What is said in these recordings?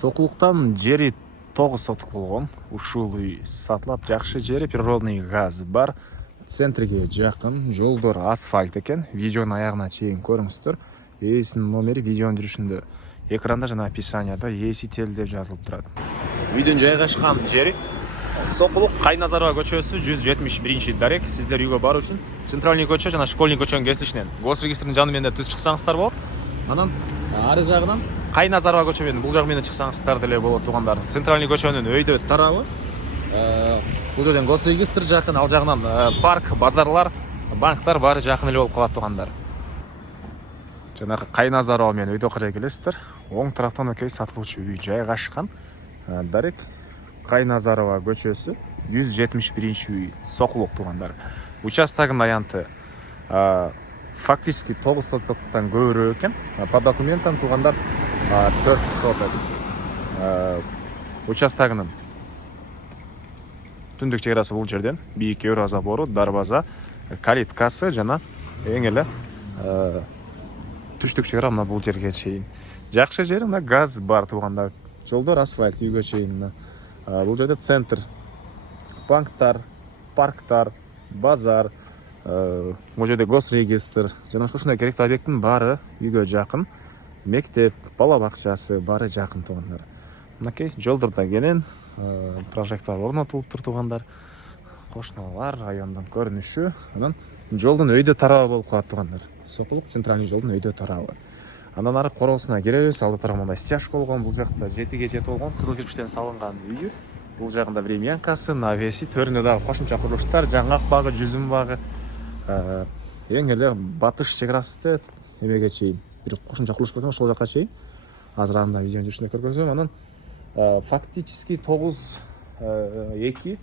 Сокулуктан жери 9 сотук болгон. Ушул үй сатылат, жакшы жери, природный газ бар. Центриге жакын, жолдор асфальт экен. Видеонун аягына чейин көрүңүздөр. Ээсинин номери видеонун жүрүшүндө, экранда жана описанияда ээсител деп жазылып турат. Үйдүн жайгашкан жери Сокулук Кайназарова көчөсү 171 дарек. Сиздер үйгө баруу үчүн Центральный көчө жана Школьный көчөнүн кесилишинен гос регистринин жаны менен түз чыксаңыздар болот. Анан ары жагынан Кайназарова көчө менен бул жагы менен чыксаңыздар деле болот туугандар. Центральный көчөнүн өйдө тарабы. Бул жерден гос регистр жакын, ал жагынан парк, базарлар, банктар баары жакын эле болуп калат туугандар. Жанагы Кайназарова менен өйдө карай келесиздер. Оң тараптан окей сатылуучу үй жайгашкан. Дарек Кайназарова көчөсү 171 үй, Сокулук туугандар. Участогунун аянты фактически 9 сотуктан көбүрөөк экен. По документам туугандар 4 соток. Участогунун түндүк чеграсы бул жерден бийик Евро забору, дарбаза, калиткасы жана эң эле түштүк чегара мына бул жерге чейин. Жакшы жери мына газ бар туугандар. Жолдор асфальт үйгө чейин. Бул жерде центр, банктар, парктар, базар, бул жерде гос регистр жана ушундай керектүү объекттин баары үйгө жакын. Мектеп, бала бакчасы баары жакын туугандар. Мынакей жолдордо кенен прожектор орнотулуптур туугандар. Кошуналар, райондун көрүнүшү. Анан жолдун өйдө тарабы болуп калат туугандар. Сокулук центральный жолдун өйдө тарабы. Андан ары короосуна киребиз. Алды тарабында стяжка болгон, бул жакта 7ге 7 болгон, кызыл кирпичтен салынган үй. Бул жагында времянкасы, навеси, төрүнө дагы кошумча курулуштар, жаңгак багы, жүзүм багы. Эң эле батыш чеграсы эмеге чейин бир кошумча курулуш бар, ошол жака чейин. Азыр анда видеонун жүрүшүндө көргөзөм. Анан фактически 9-2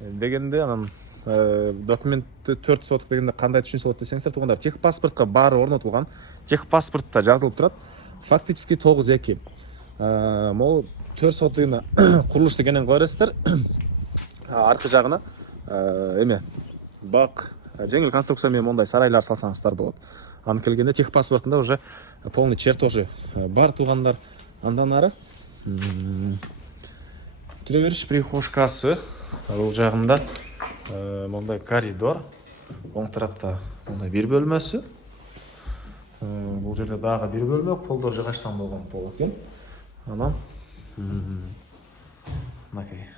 дегенде анан документти 4 соток дегенде кандай түшүнсө болот десеңиздер туугандар, техпаспортко баары орнотулган. Техпаспортто жазылып турат. Фактически 9-2. Могу 4 сотыгына курулуш дегенен кое бересиздер. Аркы жагына эме бак, жеңил конструкция менен мондай сарайлар салсаңыздар болот. Аны келгенде техпаспортунда уже полный чертожи бар туугандар. Андан ары кире бериш прихожкасы. Бул жагында мондай коридор. Оң тарапта мондай бир бөлмөсү. Бул жерде дагы бир бөлмө, полдор жыгачтан болгон пол экен. Анан мынакей.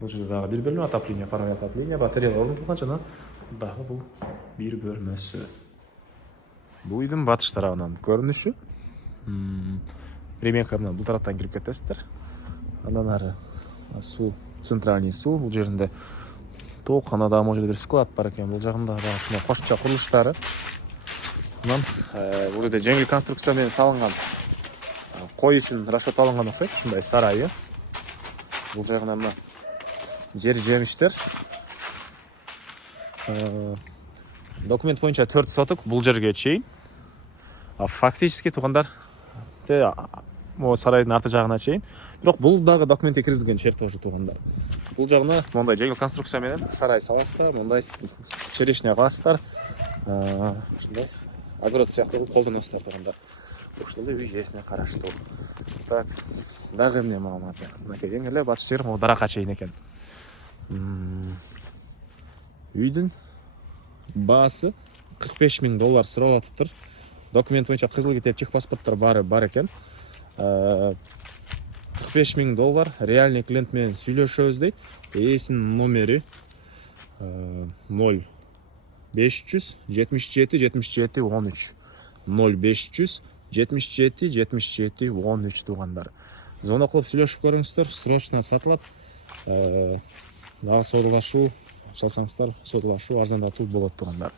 Бул жерде дагы бир бөлмө, отопление, паровое отопление, батарея орнотулган жана дагы бул бир бөлмөсү. Бул үйдүн батыш тарабынан көрүнүшү. Времянка менен бул тараптан кирип кетесиздер. Андан ары суу, центральный суу, бул жеринде тоокхана да, может бир склад бар экен. Бул жагында дагы ушундай кошумча курулуштары. Анан бул жерде жеңил конструкция менен салынган кой үчүн расчет алынган окшойт, ушундай сарайы. Бул жагына мына жер жемиштер. Документ боюнча 4 соток бул жерге чейин. Фактически туугандар могу сарайдын арты жагына чейин. Бирок бул дагы документке киргизилген чертожи туугандар. Бул жагына мондай жеңил конструкция менен сарай саласыздар, мондай черешня кыласыздар. Ушундай огород сыяктуу колдоносуздар туугандар. Ушул үй ээсине караштуу. Так, дагы эмне маалыматы? Мынакей эң эле батыш жери могу даракка чейин экен. Үйдүн баасы $45,000 сурап атыптыр. Документ боюнча кызыл китеп, техпаспорттор баары бар экен. $45,000 реальный клиент менен сүйлөшөбүз дейт. Ээсинин номери 0500 77 77 13 0500 77 77 13 туугандар. Звонок кылып сүйлөшүп көрүңүздөр. Срочно сатылат. Дагы саудалашуу чалсаңыздар, саудалашуу арзандатуу болот туугандар.